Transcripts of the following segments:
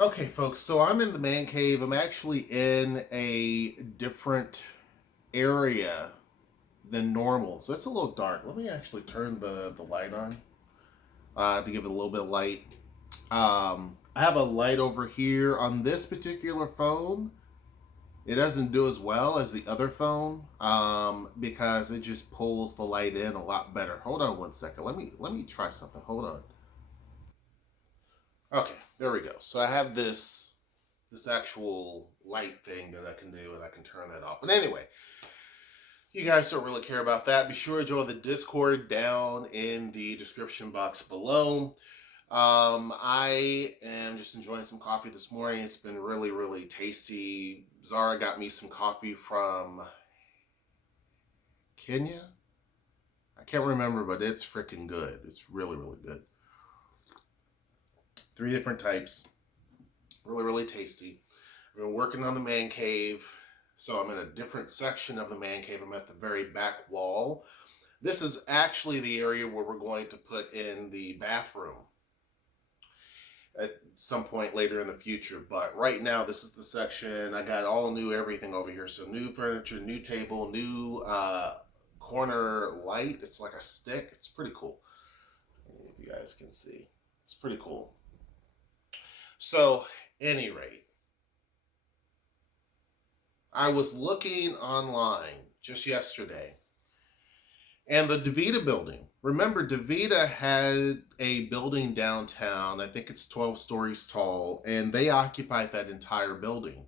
Okay, folks, so I'm in the man cave. I'm actually in a different area than normal, so it's a little dark. Let me actually turn the light on to give it a little bit of light. I have a light over here on this particular phone. It doesn't do as well as the other phone because it just pulls the light in a lot better. Hold on one second. Let me try something. Hold on. Okay, there we go. So I have this actual light thing that I can do, and I can turn that off. But anyway, you guys don't really care about that. Be sure to join the Discord down in the description box below. I am just enjoying some coffee this morning. It's been really, really tasty. Zara got me some coffee from Kenya. I can't remember, but it's freaking good. It's really, really good. 3 different types. Really, really tasty. I've been working on the man cave. So I'm in a different section of the man cave. I'm at the very back wall. This is actually the area where we're going to put in the bathroom at some point later in the future. But right now, this is the section. I got all new everything over here. So new furniture, new table, new corner light. It's like a stick. It's pretty cool. If you guys can see, it's pretty cool. So, any rate, I was looking online just yesterday, and the DeVita building. Remember, DeVita had a building downtown. I think it's 12 stories tall, and they occupied that entire building.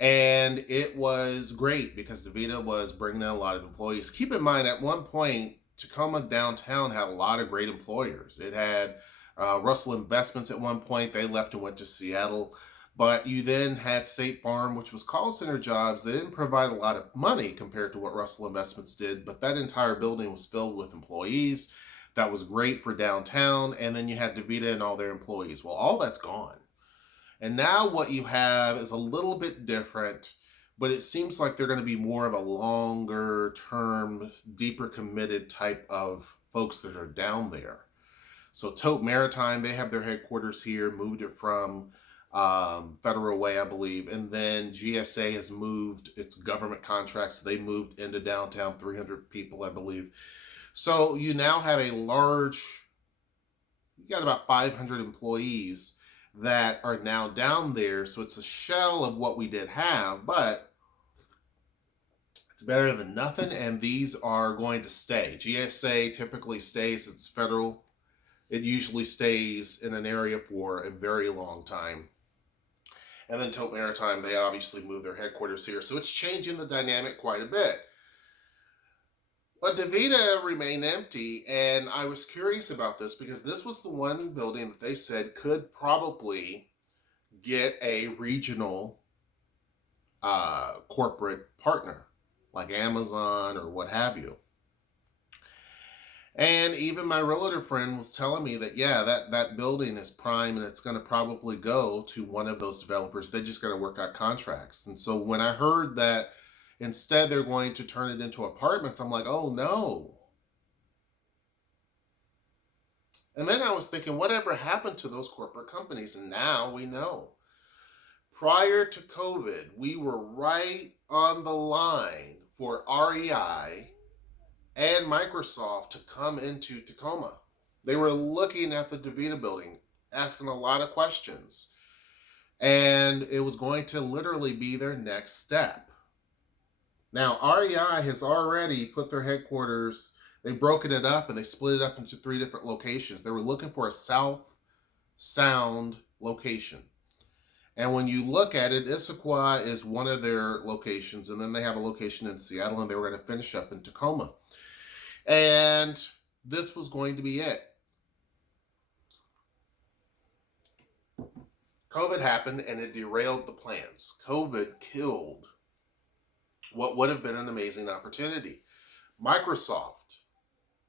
And it was great because DeVita was bringing in a lot of employees. Keep in mind, at one point, Tacoma downtown had a lot of great employers. It had Russell Investments at one point. They left and went to Seattle. But you then had State Farm, which was call center jobs. They didn't provide a lot of money compared to what Russell Investments did, but that entire building was filled with employees. That was great for downtown. And then you had DeVita and all their employees. Well, all that's gone. And now what you have is a little bit different, but it seems like they're going to be more of a longer term, deeper committed type of folks that are down there. So Tote Maritime, they have their headquarters here, moved it from Federal Way, I believe. And then GSA has moved its government contracts. So they moved into downtown, 300 people, I believe. So you now have you got about 500 employees that are now down there. So it's a shell of what we did have, but it's better than nothing. And these are going to stay. GSA typically stays, it's federal. It usually stays in an area for a very long time. And then Tote Maritime, they obviously moved their headquarters here. So it's changing the dynamic quite a bit. But DeVita remained empty, and I was curious about this because this was the one building that they said could probably get a regional corporate partner, like Amazon or what have you. And even my realtor friend was telling me that, yeah, that building is prime and it's going to probably go to one of those developers. They just got to work out contracts. And so when I heard that instead they're going to turn it into apartments, I'm like, oh no. And then I was thinking, whatever happened to those corporate companies? And now we know. Prior to COVID, we were right on the line for REI and Microsoft to come into Tacoma. They were looking at the DeVita building, asking a lot of questions. And it was going to literally be their next step. Now, REI has already put their headquarters, they've broken it up and they split it up into 3 different locations. They were looking for a South Sound location. And when you look at it, Issaquah is one of their locations, and then they have a location in Seattle, and they were going to finish up in Tacoma. And this was going to be it. COVID happened, and it derailed the plans. COVID killed what would have been an amazing opportunity. Microsoft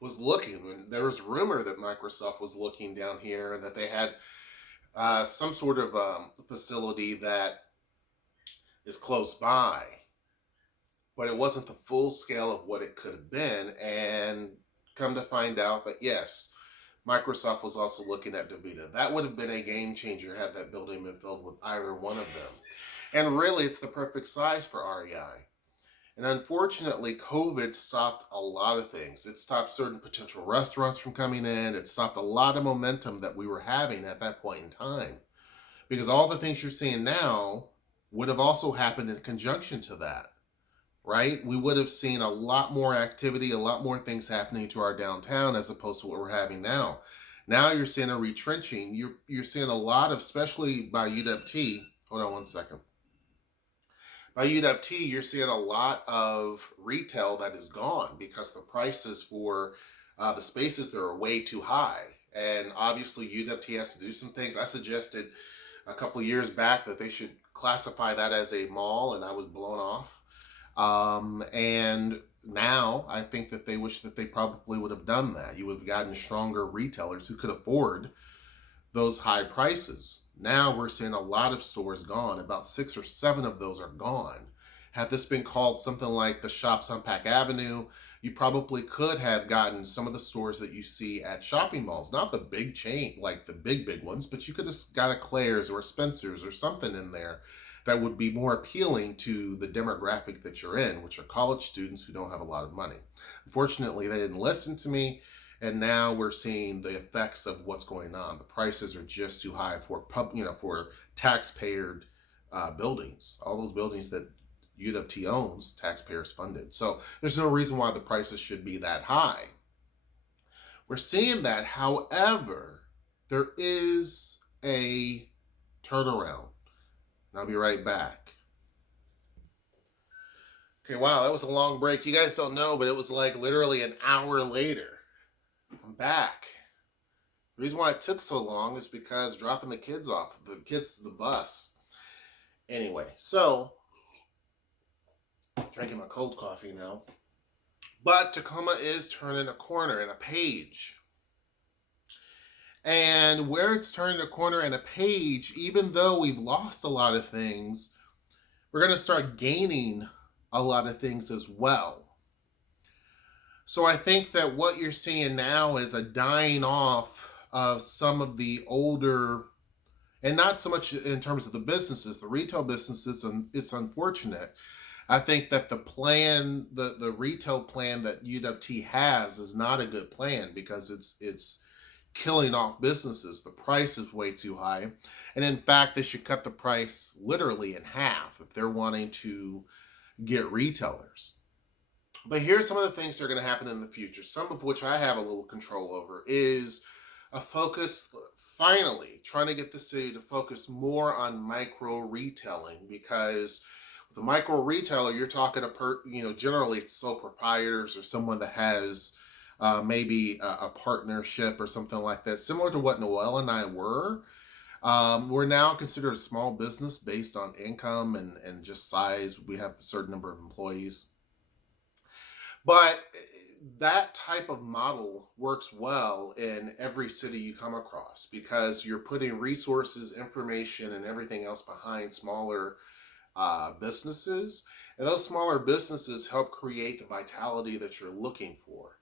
was looking, and there was rumor that Microsoft was looking down here, and that they had some sort of facility that is close by, but it wasn't the full scale of what it could have been. And come to find out that yes, Microsoft was also looking at DaVita. That would have been a game changer had that building been filled with either one of them. And really, it's the perfect size for REI. And unfortunately, COVID stopped a lot of things. It stopped certain potential restaurants from coming in. It stopped a lot of momentum that we were having at that point in time. Because all the things you're seeing now would have also happened in conjunction to that, right? We would have seen a lot more activity, a lot more things happening to our downtown as opposed to what we're having now. Now you're seeing a retrenching. You're seeing a lot of, especially by UWT. Hold on one second. By UWT, you're seeing a lot of retail that is gone because the prices for the spaces there are way too high. And obviously, UWT has to do some things. I suggested a couple of years back that they should classify that as a mall, and I was blown off. And now I think that they wish that they probably would have done that. You would have gotten stronger retailers who could afford those high prices. Now we're seeing a lot of stores gone. About 6 or 7 of those are gone. Had this been called something like the Shops on Pack Avenue, you probably could have gotten some of the stores that you see at shopping malls. Not the big chain, like the big ones, but you could have got a Claire's or a Spencer's or something in there that would be more appealing to the demographic that you're in, which are college students who don't have a lot of money. Unfortunately, they didn't listen to me. And now we're seeing the effects of what's going on. The prices are just too high for for taxpayer buildings. All those buildings that UWT owns, taxpayers funded. So there's no reason why the prices should be that high. We're seeing that. However, there is a turnaround. And I'll be right back. Okay, wow, that was a long break. You guys don't know, but it was like literally an hour later. I'm back. The reason why it took so long is because dropping the kids to the bus. Anyway, so drinking my cold coffee now. But Tacoma is turning a corner and a page. And where it's turning a corner and a page, even though we've lost a lot of things, we're going to start gaining a lot of things as well. So I think that what you're seeing now is a dying off of some of the older, and not so much in terms of the businesses, the retail businesses, and it's unfortunate. I think that the plan, the retail plan that UWT has is not a good plan because it's killing off businesses. The price is way too high. And in fact, they should cut the price literally in half if they're wanting to get retailers. But here's some of the things that are going to happen in the future, some of which I have a little control over, is a focus, finally, trying to get the city to focus more on micro retailing, because with a micro retailer, you're talking generally it's sole proprietors or someone that has maybe a partnership or something like that, similar to what Noelle and I were. We're now considered a small business based on income and just size. We have a certain number of employees. But that type of model works well in every city you come across because you're putting resources, information, and everything else behind smaller businesses. And those smaller businesses help create the vitality that you're looking for.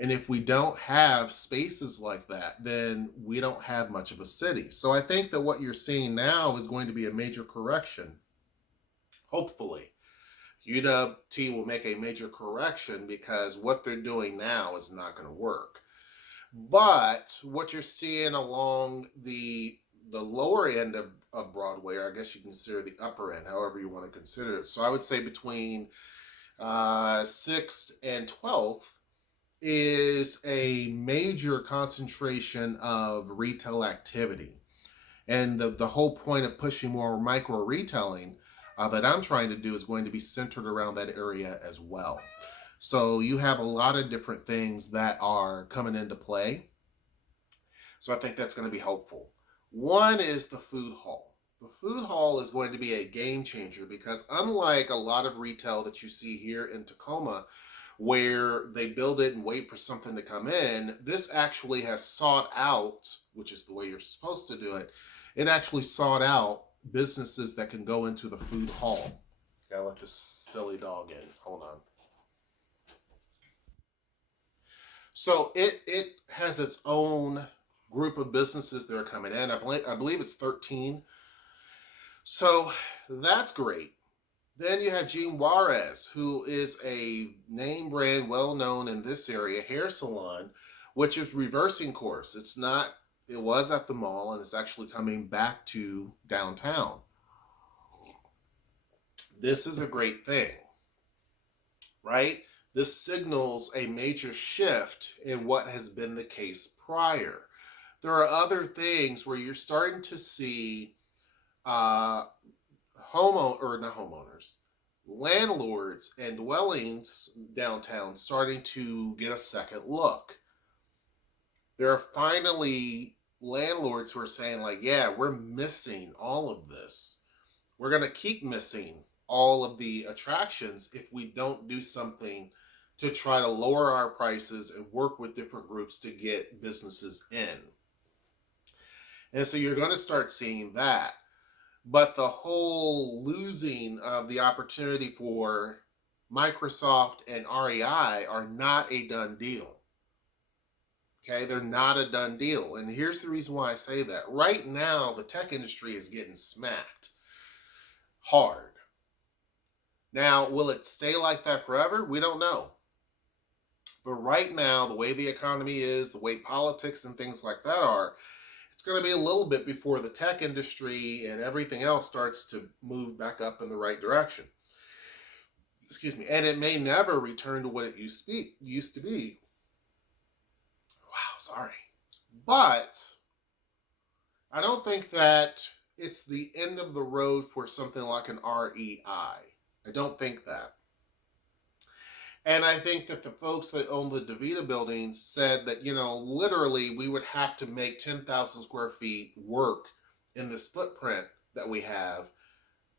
And if we don't have spaces like that, then we don't have much of a city. So I think that what you're seeing now is going to be a major correction, hopefully. UWT will make a major correction because what they're doing now is not going to work. But what you're seeing along the lower end of Broadway, or I guess you can consider the upper end, however you want to consider it. So I would say between 6th and 12th is a major concentration of retail activity. And the whole point of pushing more micro retailing that I'm trying to do is going to be centered around that area as well. So you have a lot of different things that are coming into play. So I think that's going to be helpful. One is the food hall. The food hall is going to be a game changer because unlike a lot of retail that you see here in Tacoma, where they build it and wait for something to come in, this actually has sought out, which is the way you're supposed to do it, it actually sought out businesses that can go into the food hall. Gotta let this silly dog in. Hold on. So it has its own group of businesses that are coming in. I believe it's 13. So that's great. Then you have Gene Juarez, who is a name brand well known in this area hair salon, which is reversing course. It's not, it was at the mall and it's actually coming back to downtown. This is a great thing, right? This signals a major shift in what has been the case prior. There are other things where you're starting to see uh, or not homeowners, landlords and dwellings downtown starting to get a second look. There are finally landlords who are saying, like, yeah, we're missing all of this. We're going to keep missing all of the attractions if we don't do something to try to lower our prices and work with different groups to get businesses in. And so you're going to start seeing that. But the whole losing of the opportunity for Microsoft and REI are not a done deal. Okay, they're not a done deal. And here's the reason why I say that. Right now, the tech industry is getting smacked hard. Now, will it stay like that forever? We don't know. But right now, the way the economy is, the way politics and things like that are, it's going to be a little bit before the tech industry and everything else starts to move back up in the right direction. Excuse me. And it may never return to what it used to be. Wow, sorry. But I don't think that it's the end of the road for something like an REI. I don't think that. And I think that the folks that own the DeVita buildings said that, literally we would have to make 10,000 square feet work in this footprint that we have,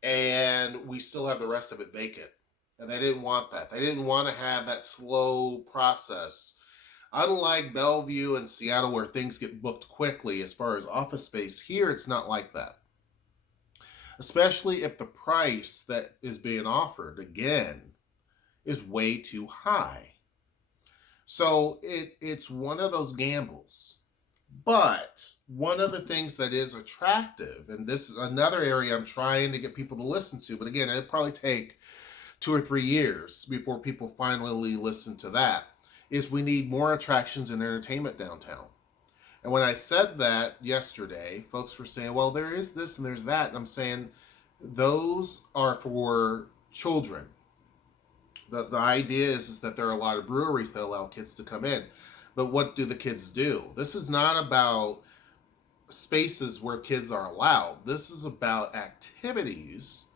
and we still have the rest of it vacant. And they didn't want that. They didn't want to have that slow process. Unlike Bellevue and Seattle, where things get booked quickly as far as office space, here it's not like that. Especially if the price that is being offered, again, is way too high. So it's one of those gambles. But one of the things that is attractive, and this is another area I'm trying to get people to listen to, but again, it'll probably take 2 or 3 years before people finally listen to that, is we need more attractions and entertainment downtown. And when I said that yesterday, folks were saying, well, there is this and there's that. And I'm saying those are for children. The idea is that there are a lot of breweries that allow kids to come in. But what do the kids do? This is not about spaces where kids are allowed. This is about activities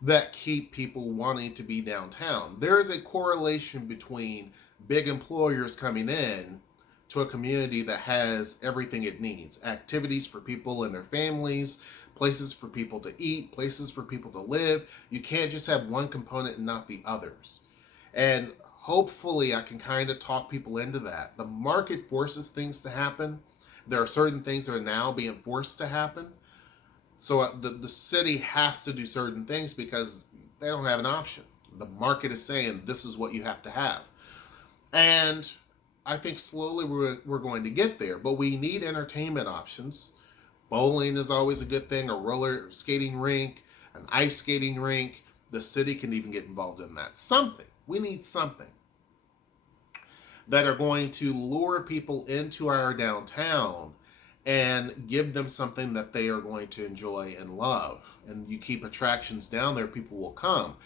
that keep people wanting to be downtown. There is a correlation between big employers coming in to a community that has everything it needs. Activities for people and their families, places for people to eat, places for people to live. You can't just have one component and not the others. And hopefully I can kind of talk people into that. The market forces things to happen. There are certain things that are now being forced to happen. So the city has to do certain things because they don't have an option. The market is saying this is what you have to have. And I think slowly we're going to get there. But we need entertainment options. Bowling is always a good thing, a roller skating rink, an ice skating rink. The city can even get involved in that. Something. We need something that are going to lure people into our downtown and give them something that they are going to enjoy and love. And you keep attractions down there, people will come.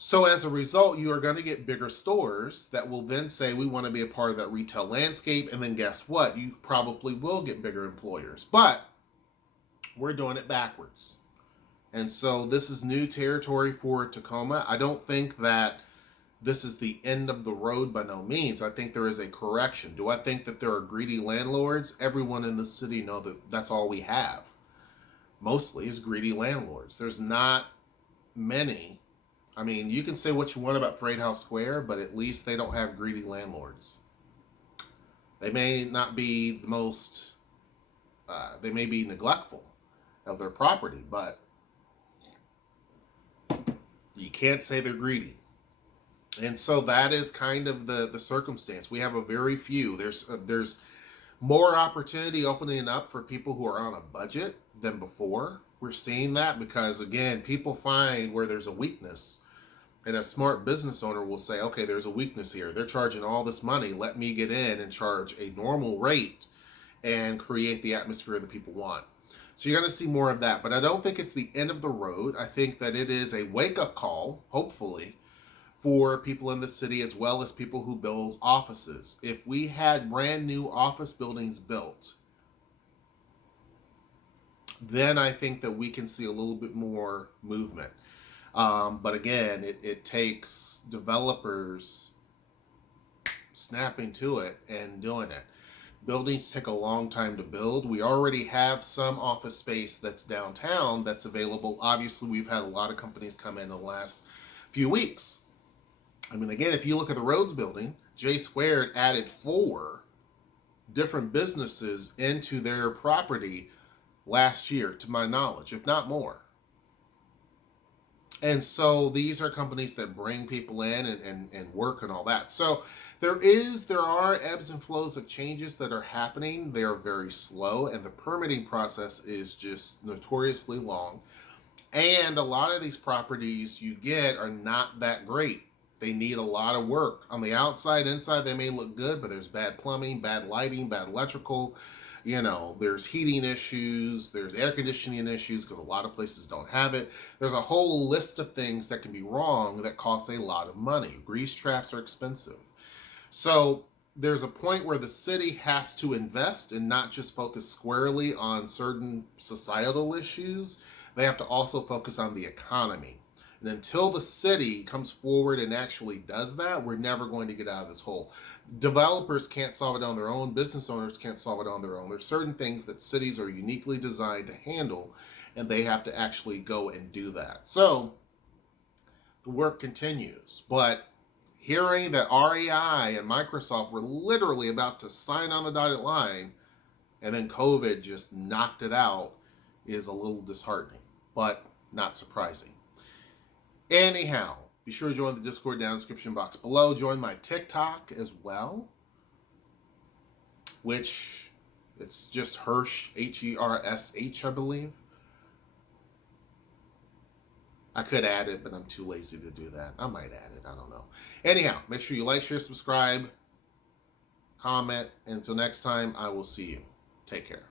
So as a result, you are going to get bigger stores that will then say, we want to be a part of that retail landscape. And then guess what? You probably will get bigger employers. But we're doing it backwards. And so this is new territory for Tacoma. I don't think that this is the end of the road by no means. I think there is a correction. Do I think that there are greedy landlords? Everyone in the city know that that's all we have. Mostly is greedy landlords. There's not many. I mean, you can say what you want about Parade House Square, but at least they don't have greedy landlords. They may not be the most, they may be neglectful of their property, but you can't say they're greedy. And so that is kind of the circumstance. We have a very few. There's more opportunity opening up for people who are on a budget than before. We're seeing that because, again, people find where there's a weakness, and a smart business owner will say, okay, there's a weakness here. They're charging all this money. Let me get in and charge a normal rate and create the atmosphere that people want. So you're going to see more of that. But I don't think it's the end of the road. I think that it is a wake-up call, hopefully, for people in the city as well as people who build offices. If we had brand new office buildings built, then I think that we can see a little bit more movement. But again, it takes developers snapping to it and doing it. Buildings take a long time to build. We already have some office space that's downtown that's available. Obviously, we've had a lot of companies come in the last few weeks. I mean, again, if you look at the Rhodes building, J Squared added 4 different businesses into their property last year, to my knowledge, if not more. And so these are companies that bring people in and work and all that. So there are ebbs and flows of changes that are happening. They are very slow, and the permitting process is just notoriously long. And a lot of these properties you get are not that great. They need a lot of work. On the outside, inside, they may look good, but there's bad plumbing, bad lighting, bad electrical. There's heating issues, there's air conditioning issues because a lot of places don't have it. There's a whole list of things that can be wrong that cost a lot of money. Grease traps are expensive. So there's a point where the city has to invest and not just focus squarely on certain societal issues. They have to also focus on the economy. And until the city comes forward and actually does that, we're never going to get out of this hole. Developers can't solve it on their own. Business owners can't solve it on their own. There's certain things that cities are uniquely designed to handle, and they have to actually go and do that. So the work continues. But hearing that REI and Microsoft were literally about to sign on the dotted line, and then COVID just knocked it out, is a little disheartening, but not surprising. Anyhow, be sure to join the Discord down in the description box below. Join my TikTok as well, which it's just Hersh, Hersh, I believe. I could add it, but I'm too lazy to do that. I might add it. I don't know. Anyhow, make sure you like, share, subscribe, comment. Until next time, I will see you. Take care.